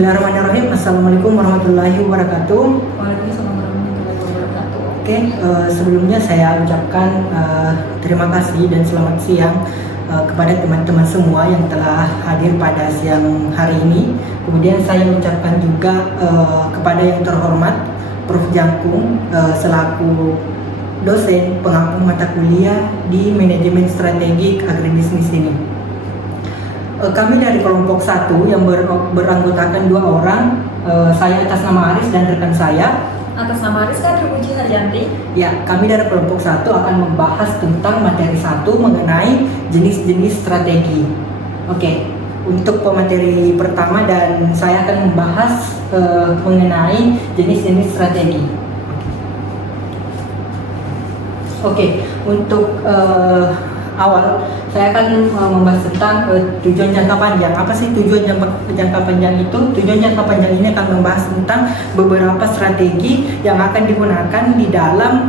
Bismillahirrahmanirrahim. Assalamualaikum warahmatullahi wabarakatuh. Waalaikumsalam warahmatullahi wabarakatuh. Oke, sebelumnya saya ucapkan terima kasih dan selamat siang kepada teman-teman semua yang telah hadir pada siang hari ini. Kemudian saya ucapkan juga kepada yang terhormat Prof. Jangkung selaku dosen pengampu mata kuliah di Manajemen Strategik Agribisnis ini. Kami dari kelompok 1 yang beranggotakan 2 orang, saya atas nama Aris dan rekan saya. Atas nama Rizka Tripuji Haryanti. Ya, kami dari kelompok 1 akan membahas tentang materi 1 mengenai jenis-jenis strategi. Oke, untuk pemateri pertama dan saya akan membahas mengenai jenis-jenis strategi. Oke, untuk awal saya akan membahas tentang tujuan jangka panjang. Apa sih tujuan jangka panjang itu? Tujuan jangka panjang ini akan membahas tentang beberapa strategi yang akan digunakan di dalam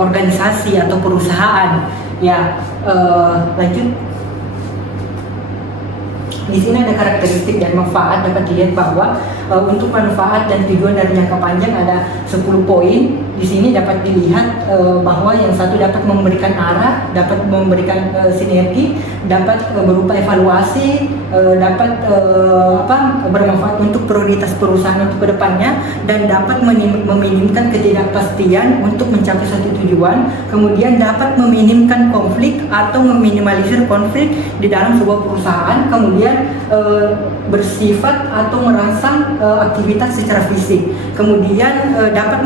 organisasi atau perusahaan. Ya, lanjut. Di sini ada karakteristik dan manfaat. Dapat dilihat bahwa untuk manfaat dan tujuan dari jangka panjang ada 10 poin. Di sini dapat dilihat bahwa yang satu dapat memberikan arah, dapat memberikan sinergi, dapat berupa evaluasi, dapat bermanfaat untuk prioritas perusahaan untuk kedepannya, dan dapat meminimkan ketidakpastian untuk mencapai satu tujuan. Kemudian dapat meminimkan konflik atau meminimalisir konflik di dalam sebuah perusahaan. Kemudian bersifat atau merangsang aktivitas secara fisik. Kemudian dapat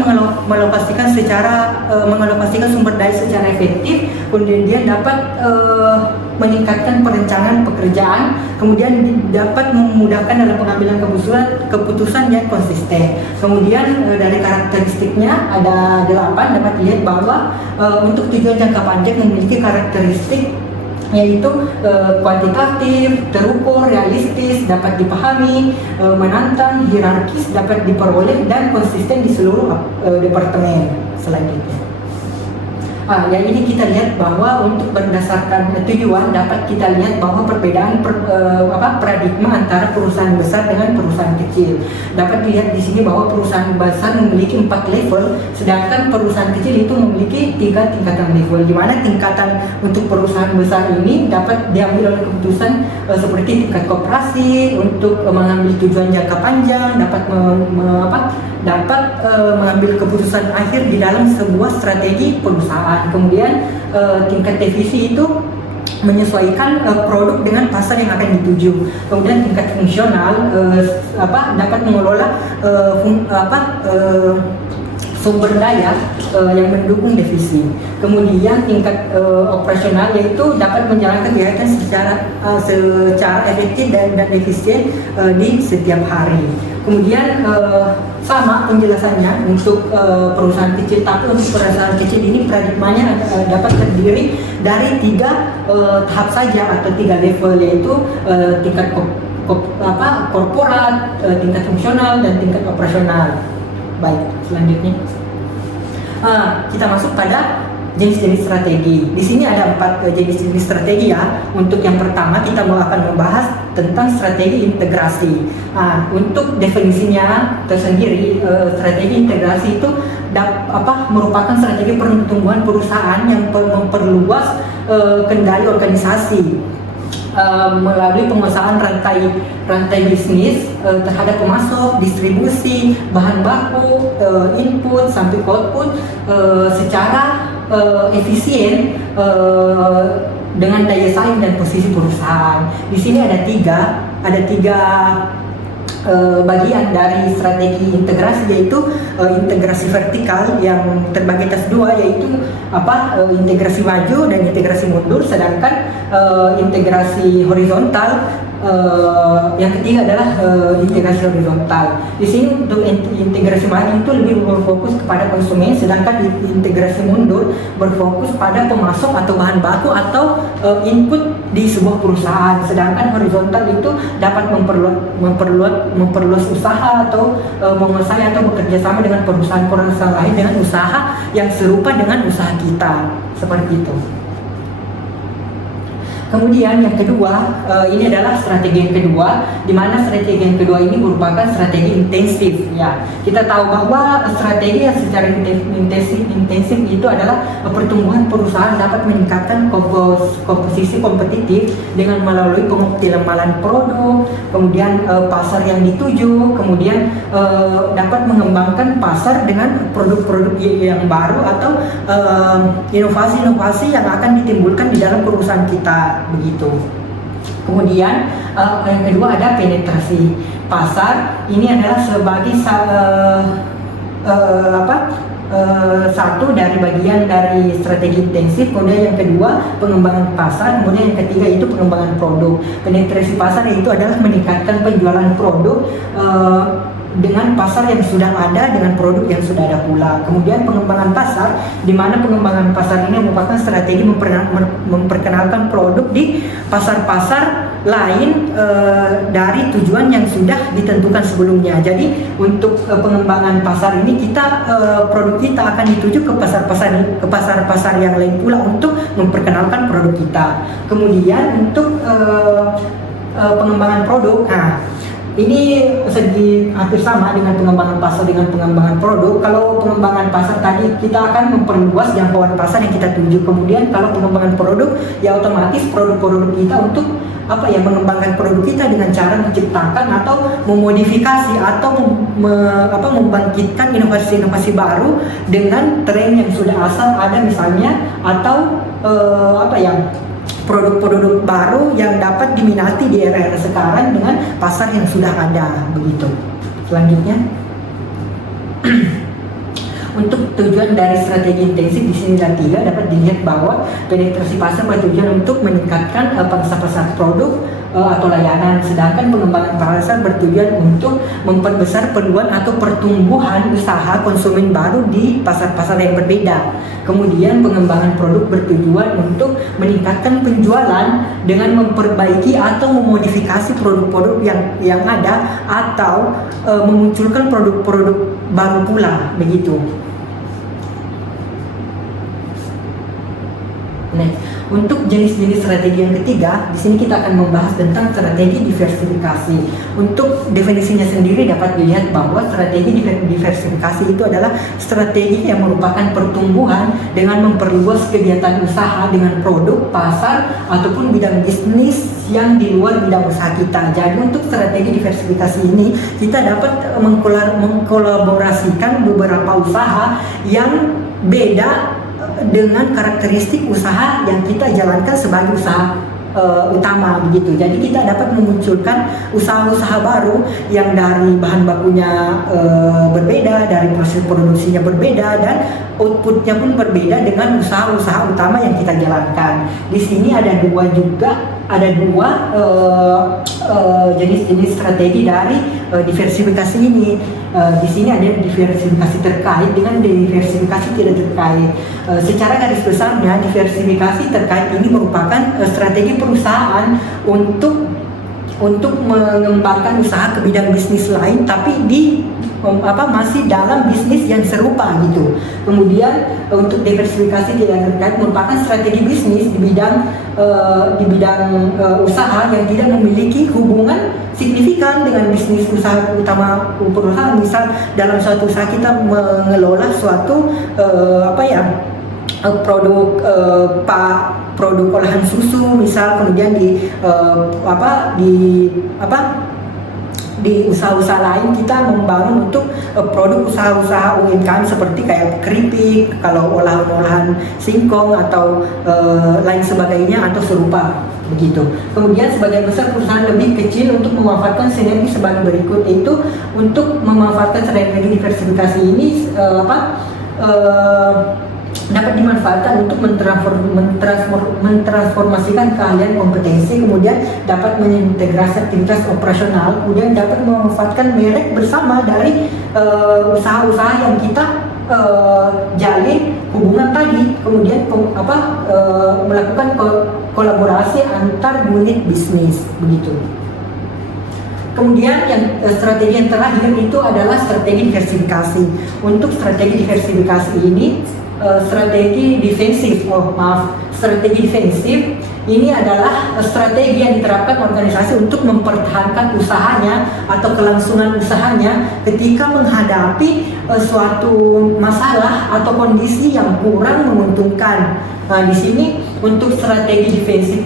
mengalokasikan sumber daya secara efektif. Kemudian dapat meningkatkan perencanaan pekerjaan. Kemudian dapat memudahkan dalam pengambilan keputusan yang konsisten. Kemudian dari karakteristiknya ada 8. Dapat dilihat bahwa untuk tujuan jangka panjang memiliki karakteristik yaitu kuantitatif, terukur, realistis, dapat dipahami, menantang, hierarkis, dapat diperoleh, dan konsisten di seluruh departemen selanjutnya. Ya, ini kita lihat bahwa untuk berdasarkan tujuan dapat kita lihat bahwa perbedaan paradigma antara perusahaan besar dengan perusahaan kecil. Dapat dilihat di sini bahwa perusahaan besar memiliki 4 level, sedangkan perusahaan kecil itu memiliki 3 tingkatan level. Di mana tingkatan untuk perusahaan besar ini dapat diambil oleh keputusan seperti tingkat koperasi untuk mengambil tujuan jangka panjang, dapat mengambil keputusan akhir di dalam sebuah strategi perusahaan. Kemudian tingkat divisi itu menyesuaikan produk dengan pasar yang akan dituju. Kemudian tingkat fungsional dapat mengelola sumber daya yang mendukung divisi. Kemudian tingkat operasional yaitu dapat menjalankan kegiatan secara efektif dan efisien di setiap hari. Kemudian sama penjelasannya untuk perusahaan kecil, tapi untuk perusahaan kecil ini paradigmanya dapat terdiri dari 3 tahap saja atau 3 level, yaitu tingkat korporat, tingkat fungsional, dan tingkat operasional. Baik, selanjutnya kita masuk pada jenis-jenis strategi. Di sini ada 4 jenis-jenis strategi ya. Untuk yang pertama kita akan membahas tentang strategi integrasi. Untuk definisinya tersendiri, strategi integrasi itu merupakan strategi pertumbuhan perusahaan yang memperluas kendali organisasi melalui penguasaan rantai bisnis terhadap pemasok, distribusi, bahan baku, input sampai output secara efisien dengan daya saing dan posisi perusahaan. Di sini ada tiga bagian dari strategi integrasi, yaitu integrasi vertikal yang terbagi atas 2, yaitu integrasi maju dan integrasi mundur, sedangkan integrasi horizontal yang ketiga adalah integrasi horizontal. Di sini untuk integrasi maju itu lebih berfokus kepada konsumen, sedangkan integrasi mundur berfokus pada pemasok atau bahan baku atau input di sebuah perusahaan. Sedangkan horizontal itu dapat memperluas usaha atau menguasai atau bekerja sama dengan perusahaan-perusahaan lain dengan usaha yang serupa dengan usaha kita, seperti itu. Kemudian yang kedua, ini adalah strategi yang kedua, di mana strategi yang kedua ini merupakan strategi intensif. Ya, kita tahu bahwa strategi yang secara intensif itu adalah pertumbuhan perusahaan dapat meningkatkan komposisi kompetitif dengan melalui pengoptimalan produk, kemudian pasar yang dituju, kemudian dapat mengembangkan pasar dengan produk-produk yang baru atau inovasi-inovasi yang akan ditimbulkan di dalam perusahaan kita. Begitu. Kemudian yang kedua ada penetrasi pasar. Ini adalah sebagai satu dari bagian dari strategi intensif. Kemudian yang kedua pengembangan pasar. Kemudian yang ketiga itu pengembangan produk. Penetrasi pasar itu adalah meningkatkan penjualan produk dengan pasar yang sudah ada, dengan produk yang sudah ada pula. Kemudian pengembangan pasar, di mana pengembangan pasar ini merupakan strategi memperkenalkan produk di pasar-pasar lain dari tujuan yang sudah ditentukan sebelumnya. Jadi untuk pengembangan pasar ini produk kita akan dituju ke pasar-pasar yang lain pula untuk memperkenalkan produk kita. Kemudian untuk pengembangan produk, ini segi hampir sama dengan pengembangan pasar dengan pengembangan produk. Kalau pengembangan pasar tadi kita akan memperluas jangkauan pasar yang kita tuju. Kemudian kalau pengembangan produk ya otomatis produk-produk kita untuk mengembangkan produk kita dengan cara menciptakan atau memodifikasi atau membangkitkan inovasi-inovasi baru dengan tren yang sudah asal ada misalnya, atau produk-produk baru yang dapat diminati di era sekarang dengan pasar yang sudah ada. Begitu. Selanjutnya, untuk tujuan dari strategi intensif di sini ada 3. Dapat dilihat bahwa penetrasi pasar bertujuan untuk meningkatkan pangsa pasar produk atau layanan, sedangkan pengembangan pasar bertujuan untuk memperbesar peluang atau pertumbuhan usaha konsumen baru di pasar-pasar yang berbeda. Kemudian pengembangan produk bertujuan untuk meningkatkan penjualan dengan memperbaiki atau memodifikasi produk-produk yang ada atau memunculkan produk-produk baru pula. Begitu. Nah, untuk jenis-jenis strategi yang ketiga, di sini kita akan membahas tentang strategi diversifikasi. Untuk definisinya sendiri dapat dilihat bahwa strategi diversifikasi itu adalah strategi yang merupakan pertumbuhan dengan memperluas kegiatan usaha dengan produk, pasar, ataupun bidang bisnis yang di luar bidang usaha kita. Jadi untuk strategi diversifikasi ini kita dapat mengkolaborasikan beberapa usaha yang beda dengan karakteristik usaha yang kita jalankan sebagai usaha utama, begitu. Jadi kita dapat memunculkan usaha-usaha baru yang dari bahan bakunya berbeda, dari proses produksinya berbeda, dan outputnya pun berbeda dengan usaha-usaha utama yang kita jalankan. Di sini ada dua jenis-jenis strategi dari diversifikasi ini. Di sini ada diversifikasi terkait dengan diversifikasi tidak terkait. Secara garis besarnya, diversifikasi terkait ini merupakan strategi perusahaan untuk mengembangkan usaha ke bidang bisnis lain, tapi masih dalam bisnis yang serupa gitu. Kemudian untuk diversifikasi tidak terkait merupakan strategi bisnis di bidang usaha yang tidak memiliki hubungan signifikan dengan bisnis usaha utama perusahaan. Misal dalam suatu usaha kita mengelola suatu produk olahan susu misal, kemudian di usaha-usaha lain kita membangun untuk produk usaha-usaha UMKM seperti kayak keripik, kalau olahan-olahan singkong atau lain sebagainya atau serupa, begitu. Kemudian sebagian besar perusahaan lebih kecil untuk memanfaatkan sinergi sebagai berikut, yaitu untuk memanfaatkan strategi diversifikasi ini dapat dimanfaatkan untuk mentransformasikan keahlian kompetensi, kemudian dapat mengintegrasi aktivitas operasional, kemudian dapat memanfaatkan merek bersama dari usaha-usaha yang kita jalin hubungan tadi, kemudian melakukan kolaborasi antar unit bisnis, begitu. Kemudian strategi yang terakhir itu adalah strategi diversifikasi. Untuk strategi diversifikasi ini strategi defensif ini adalah strategi yang diterapkan organisasi untuk mempertahankan usahanya atau kelangsungan usahanya ketika menghadapi suatu masalah atau kondisi yang kurang menguntungkan. Nah, di sini untuk strategi defensif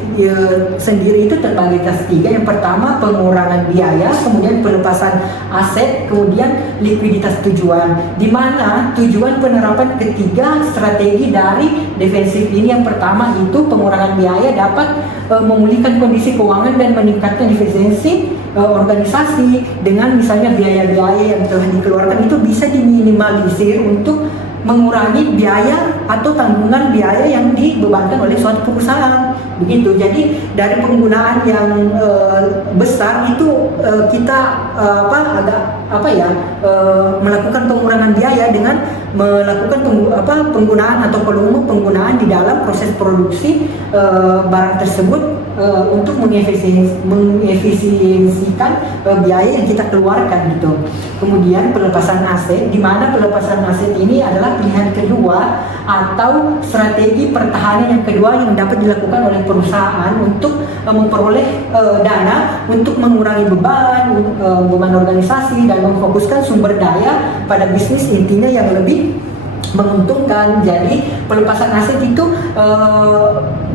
sendiri itu terbagi atas 3. Yang pertama pengurangan biaya, kemudian pelepasan aset, kemudian likuiditas tujuan. Di mana tujuan penerapan ketiga strategi dari defensif ini, yang pertama itu pengurangan biaya dapat memulihkan kondisi keuangan dan meningkatkan efisiensi organisasi dengan misalnya biaya-biaya yang telah dikeluarkan itu bisa diminimalisir untuk mengurangi biaya atau tanggungan biaya yang dibebankan oleh suatu perusahaan, begitu. Jadi dari penggunaan yang besar itu kita melakukan pengurangan biaya dengan melakukan penggunaan atau volume penggunaan di dalam proses produksi barang tersebut untuk mengefisiensikan biaya yang kita keluarkan gitu. Kemudian pelepasan aset, di mana pelepasan aset ini adalah pilihan kedua atau strategi pertahanan yang kedua yang dapat dilakukan oleh perusahaan untuk memperoleh dana untuk mengurangi beban organisasi dan memfokuskan sumber daya pada bisnis intinya yang lebih menguntungkan. Jadi pelepasan aset itu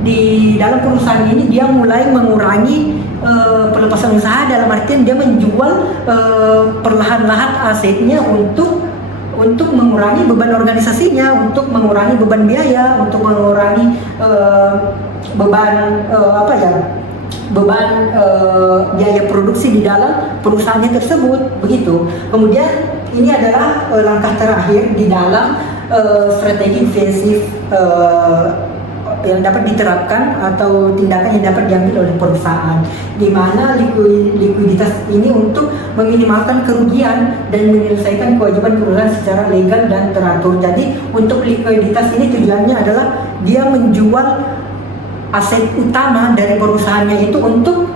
di dalam perusahaan ini dia mulai mengurangi pelepasan usaha, dalam artian dia menjual perlahan-lahan asetnya untuk mengurangi beban organisasinya, untuk mengurangi beban biaya, untuk mengurangi beban biaya produksi di dalam perusahaannya tersebut, begitu. Kemudian ini adalah langkah terakhir di dalam strategi defensif yang dapat diterapkan atau tindakan yang dapat diambil oleh perusahaan, di mana likuiditas ini untuk meminimalkan kerugian dan menyelesaikan kewajiban perusahaan secara legal dan teratur. Jadi untuk likuiditas ini tujuannya adalah dia menjual aset utama dari perusahaannya itu untuk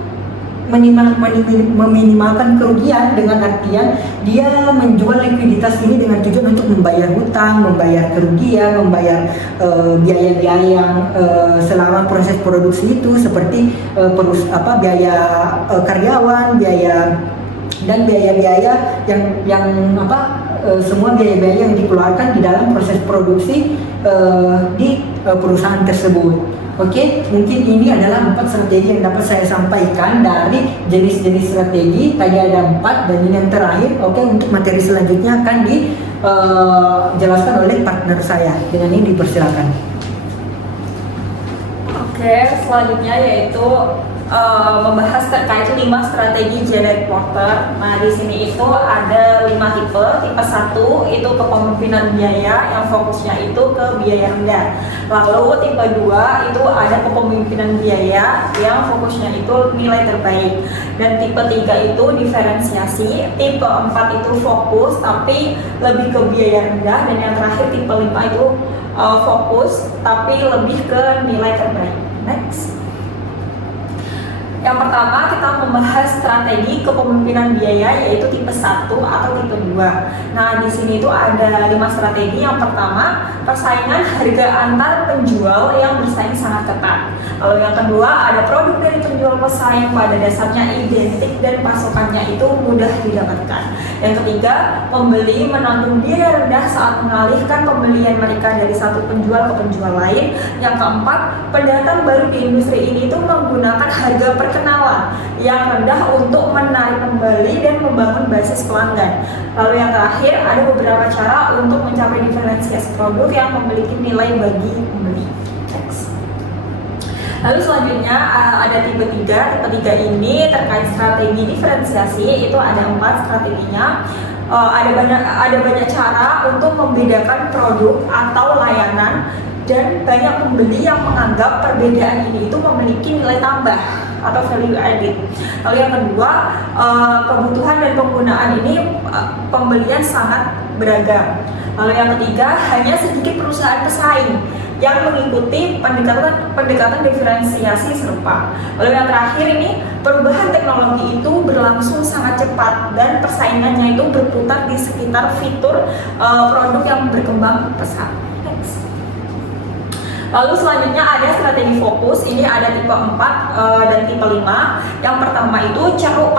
meminimalkan kerugian, dengan artian dia menjual likuiditas ini dengan tujuan untuk membayar hutang, membayar kerugian, membayar biaya-biaya yang selama proses produksi itu, seperti biaya karyawan, biaya dan biaya-biaya yang semua biaya-biaya yang dikeluarkan di dalam proses produksi di perusahaan tersebut. Oke, mungkin ini adalah 4 strategi yang dapat saya sampaikan dari jenis-jenis strategi. Tadi ada 4 dan ini yang terakhir. Oke, untuk materi selanjutnya akan dijelaskan oleh partner saya. Dengan ini dipersilakan. Oke, selanjutnya yaitu membahas terkait 5 strategi Janet Porter. Nah, di sini itu ada 5 tipe. Tipe 1 itu kepemimpinan biaya yang fokusnya itu ke biaya rendah. Lalu tipe 2 itu ada kepemimpinan biaya yang fokusnya itu nilai terbaik. Dan tipe 3 itu diferensiasi. Tipe 4 itu fokus tapi lebih ke biaya rendah. Dan yang terakhir tipe 5 itu fokus tapi lebih ke nilai terbaik. Next. Yang pertama kita membahas strategi kepemimpinan biaya yaitu tipe 1 atau tipe 2. Nah, di sini itu ada 5 strategi. Yang pertama, persaingan harga antar penjual yang bersaing sangat ketat. Lalu yang kedua, ada produk dari penjual pesaing pada dasarnya identik dan pasokannya itu mudah didapatkan. Yang ketiga, pembeli menanggung biaya rendah saat mengalihkan pembelian mereka dari satu penjual ke penjual lain. Yang keempat, pendatang baru di industri ini itu menggunakan harga perkenalan yang rendah untuk menarik pembeli dan membangun basis pelanggan. Lalu yang terakhir, ada beberapa cara untuk mencapai diferensiasi produk yang memiliki nilai bagi pembeli. Next. Lalu selanjutnya ada tipe 3. Tipe 3 ini terkait strategi diferensiasi, itu ada 4 strateginya. Ada banyak cara untuk membedakan produk atau layanan, dan banyak pembeli yang menganggap perbedaan ini itu memiliki nilai tambah atau value added. Lalu yang kedua, kebutuhan dan penggunaan ini pembelian sangat beragam. Lalu yang ketiga, hanya sedikit perusahaan pesaing yang mengikuti pendekatan diferensiasi serupa. Lalu yang terakhir ini, perubahan teknologi itu berlangsung sangat cepat dan persaingannya itu berputar di sekitar fitur produk yang berkembang pesat. Lalu selanjutnya ada strategi fokus. Ini ada tipe 4 dan tipe 5. Yang pertama itu ceruk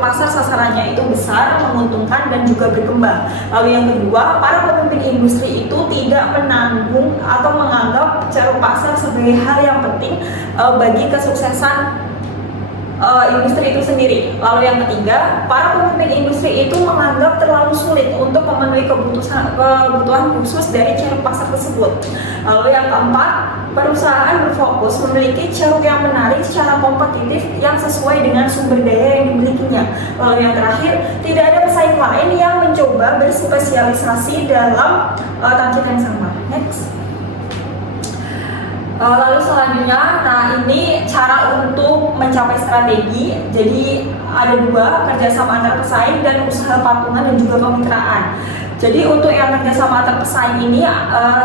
pasar sasarannya itu besar, menguntungkan dan juga berkembang. Lalu yang kedua, para pemimpin industri itu tidak menanggung atau menganggap ceruk pasar sebagai hal yang penting bagi kesuksesan industri itu sendiri. Lalu yang ketiga, para pemimpin industri itu menganggap terlalu sulit untuk memenuhi kebutuhan khusus dari ceruk pasar tersebut. Lalu yang keempat, perusahaan berfokus memiliki ceruk yang menarik secara kompetitif yang sesuai dengan sumber daya yang dimilikinya. Lalu yang terakhir, tidak ada pesaing lain yang mencoba berspesialisasi dalam target yang sama. Next. Lalu selanjutnya, nah ini cara untuk mencapai strategi. Jadi ada dua, kerjasama antar pesaing dan usaha patungan dan juga kemitraan. Jadi untuk yang kerjasama antar pesaing ini,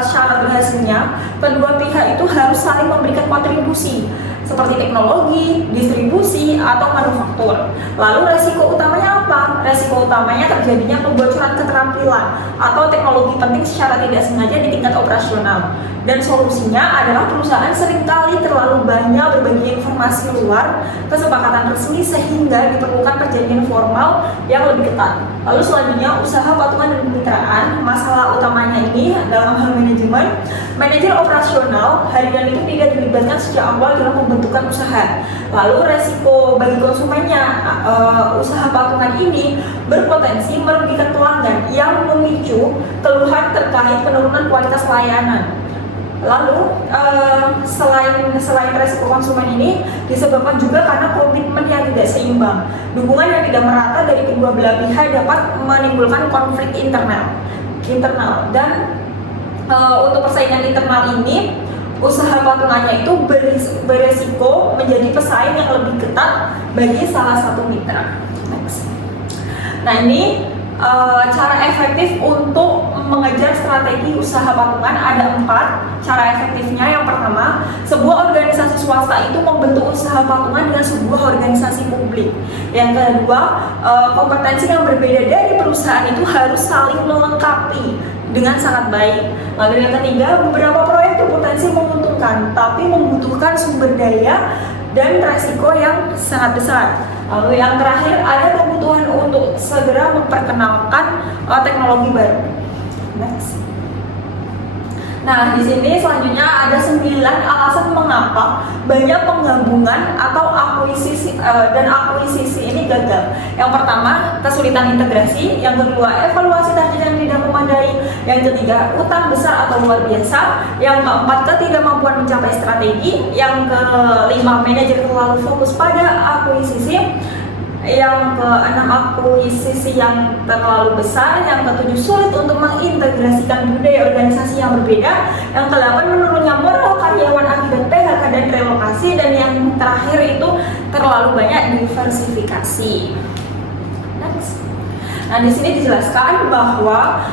syarat berhasilnya kedua pihak itu harus saling memberikan kontribusi seperti teknologi, distribusi, atau manufaktur. Lalu resiko utamanya apa? Resiko utamanya terjadinya kebocoran keterampilan atau teknologi penting secara tidak sengaja di tingkat operasional. Dan solusinya adalah perusahaan seringkali terlalu banyak berbagi informasi luar kesepakatan resmi sehingga diperlukan perjanjian formal yang lebih ketat. Lalu selanjutnya usaha patungan dan kemitraan. Masalah utamanya ini dalam hal manajemen, manajer operasional harian itu tidak dilibatkan sejak awal dalam pembentukan usaha. Lalu resiko bagi konsumennya, usaha patungan ini berpotensi merugikan pelanggan yang memicu keluhan terkait penurunan kualitas layanan. Lalu selain resiko konsumen ini disebabkan juga karena komitmen yang tidak seimbang. Dukungan yang tidak merata dari kedua belah pihak dapat menimbulkan konflik internal. Dan untuk persaingan internal ini, usaha patungannya itu beresiko menjadi pesaing yang lebih ketat bagi salah satu mitra. Next. Nah ini cara efektif untuk mengejar strategi usaha patungan ada 4 cara efektifnya. Yang pertama, sebuah organisasi swasta itu membentuk usaha patungan dengan sebuah organisasi publik. Yang kedua, kompetensi yang berbeda dari perusahaan itu harus saling melengkapi dengan sangat baik. Lalu yang ketiga, beberapa proyek berpotensi menguntungkan tapi membutuhkan sumber daya dan resiko yang sangat besar. Lalu yang terakhir, ada kebutuhan untuk segera memperkenalkan teknologi baru. Next. Nah, di sini selanjutnya ada 9 alasan mengapa banyak penggabungan atau akuisisi ini gagal. Yang pertama, kesulitan integrasi. Yang kedua, evaluasi target yang tidak memadai. Yang ketiga, utang besar atau luar biasa. Yang keempat, ketidakmampuan mencapai strategi. Yang kelima, manajer terlalu fokus pada akuisisi. Yang keenam, akuisisi yang terlalu besar. Yang ketujuh, sulit untuk mengintegrasikan budaya organisasi yang berbeda. Yang kedelapan, menurunnya moral karyawan akibat PHK dan relokasi. Dan yang terakhir itu terlalu banyak diversifikasi. Next. Nah, di sini dijelaskan bahwa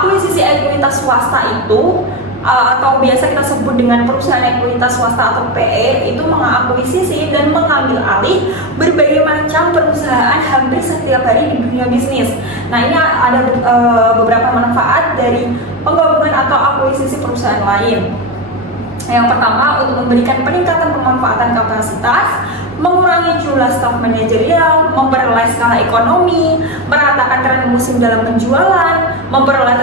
akuisisi ekuitas swasta itu atau biasa kita sebut dengan perusahaan ekuitas swasta atau PE itu mengakuisisi dan mengambil alih berbagai macam perusahaan hampir setiap hari di dunia bisnis. Nah, ini ada beberapa manfaat dari penggabungan atau akuisisi perusahaan lain. Yang pertama, untuk memberikan peningkatan pemanfaatan kapasitas, mengurangi jumlah staf manajerial, memperoleh skala ekonomi, meratakan tren musim dalam penjualan, memperoleh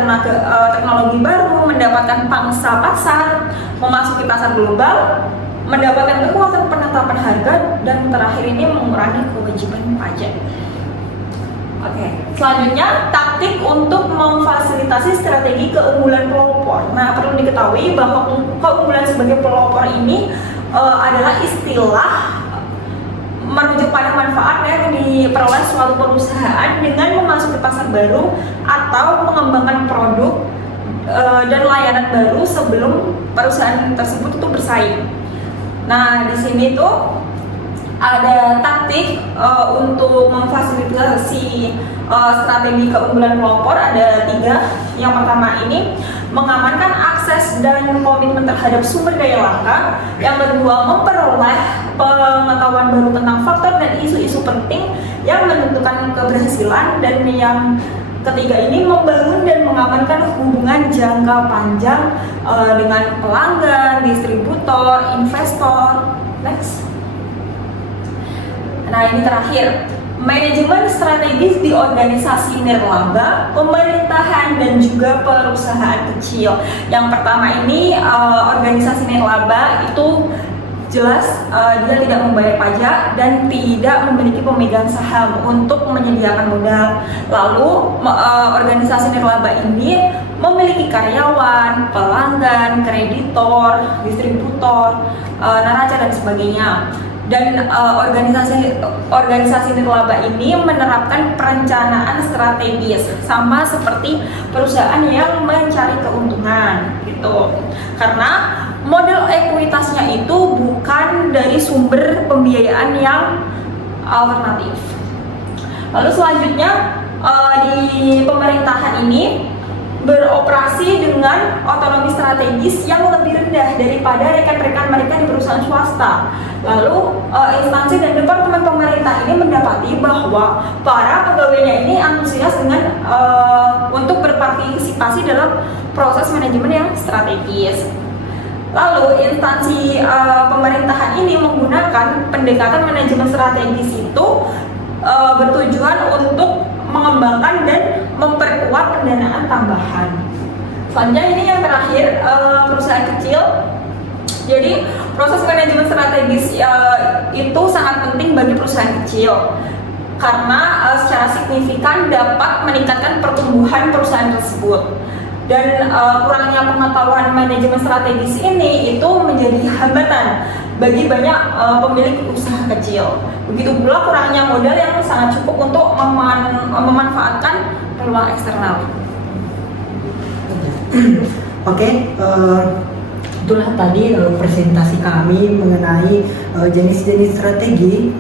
teknologi baru, mendapatkan pangsa pasar, memasuki pasar global, mendapatkan kekuatan penetapan harga, dan terakhir ini mengurangi kewajiban pajak. Oke, selanjutnya taktik untuk memfasilitasi strategi keunggulan pelopor. Nah, perlu diketahui bahwa keunggulan sebagai pelopor ini adalah istilah merujuk pada manfaat yang diperoleh suatu perusahaan dengan memasuki pasar baru atau mengembangkan produk dan layanan baru sebelum perusahaan tersebut itu bersaing. Nah, di sini tuh ada taktik untuk memfasilitasi strategi keunggulan pelopor, ada 3. Yang pertama ini mengamankan akses dan komitmen terhadap sumber daya langka. Yang kedua, memperoleh pengetahuan baru tentang faktor dan isu-isu penting yang menentukan keberhasilan. Dan yang ketiga ini membangun dan mengamankan hubungan jangka panjang dengan pelanggan, distributor, investor. Next. Nah, ini terakhir, manajemen strategis di organisasi nirlaba, pemerintahan, dan juga perusahaan kecil. Yang pertama ini, organisasi nirlaba itu jelas dia tidak membayar pajak dan tidak memiliki pemegang saham untuk menyediakan modal. Lalu organisasi nirlaba ini memiliki karyawan, pelanggan, kreditor, distributor, neraca, dan sebagainya. Dan organisasi nirlaba ini menerapkan perencanaan strategis sama seperti perusahaan yang mencari keuntungan gitu. Karena model ekuitasnya itu bukan dari sumber pembiayaan yang alternatif. Lalu selanjutnya di pemerintahan ini beroperasi dengan otonomi strategis yang lebih rendah daripada rekan-rekan mereka di perusahaan swasta. Lalu instansi dan departemen pemerintah ini mendapati bahwa para pegawainya ini antusias dengan untuk berpartisipasi dalam proses manajemen yang strategis. Lalu instansi pemerintahan ini menggunakan pendekatan manajemen strategis itu bertujuan untuk mengembangkan dan memperkuat pendanaan tambahan. Selanjutnya ini yang terakhir, perusahaan kecil. Jadi proses manajemen strategis itu sangat penting bagi perusahaan kecil karena secara signifikan dapat meningkatkan pertumbuhan perusahaan tersebut. Dan kurangnya pengetahuan manajemen strategis ini itu menjadi hambatan bagi banyak pemilik usaha kecil. Begitu pula kurangnya modal yang sangat cukup untuk memanfaatkan peluang eksternal. Oke, itulah tadi presentasi kami mengenai jenis-jenis strategi.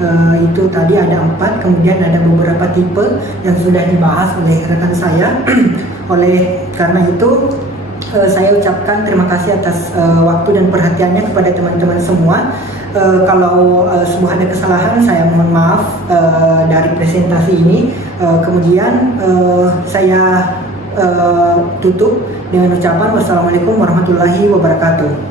Itu tadi ada 4, kemudian ada beberapa tipe yang sudah dibahas oleh rekan saya. Oleh karena itu saya ucapkan terima kasih atas waktu dan perhatiannya kepada teman-teman semua. Kalau sebuah ada kesalahan, saya mohon maaf dari presentasi ini. Kemudian saya tutup dengan ucapan wassalamualaikum warahmatullahi wabarakatuh.